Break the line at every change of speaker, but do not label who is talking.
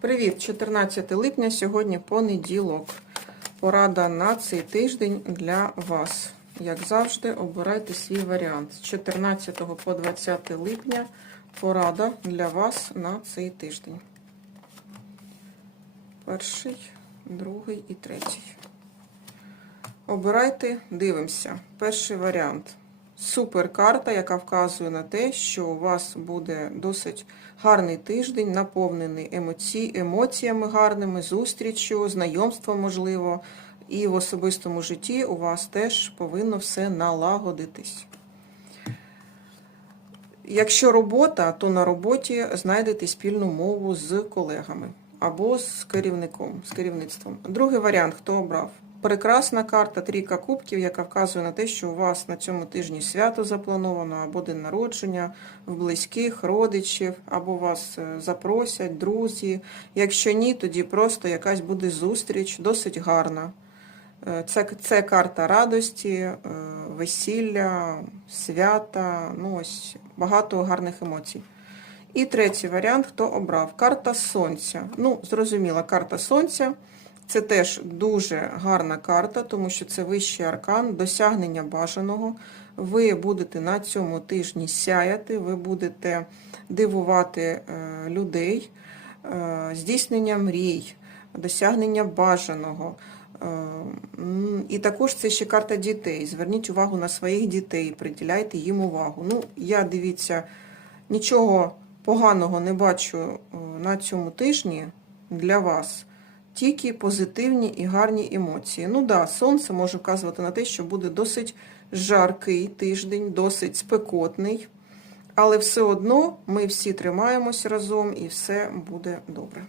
Привіт, 14 липня, сьогодні понеділок. Порада на цей тиждень для вас. Як завжди, обирайте свій варіант. З 14 по 20 липня порада для вас на цей тиждень. Перший, другий і третій. Обирайте, дивимося. Перший варіант. Суперкарта, яка вказує на те, що у вас буде досить гарний тиждень, наповнений емоці... емоціями гарними, зустрічю, знайомством, можливо, і в особистому житті у вас теж повинно все налагодитись. Якщо робота, то на роботі знайдете спільну мову з колегами або з керівником, з керівництвом. Другий варіант, хто обрав? Прекрасна карта трійка кубків, яка вказує на те, що у вас на цьому тижні свято заплановано, або день народження в близьких, родичів, або вас е, запросять, друзі. Якщо ні, тоді просто якась буде зустріч, досить гарна. Е, Це, це карта радості, е, весілля, свята, ну ось багато гарних емоцій. І третій варіант, хто обрав? Карта Сонця. Ну, зрозуміла, карта Сонця. Це теж дуже гарна карта, тому що це вищий аркан, досягнення бажаного. Ви будете на цьому тижні сяяти, ви будете дивувати е, людей, е, здійснення мрій, досягнення бажаного. Е, І також це ще карта дітей. Зверніть увагу на своїх дітей, приділяйте їм увагу. Ну, я дивіться, нічого поганого не бачу на цьому тижні для вас. Тільки позитивні і гарні емоції. Ну да, сонце може вказувати на те, що буде досить жаркий тиждень, досить спекотний. Але все одно ми всі тримаємось разом і все буде добре.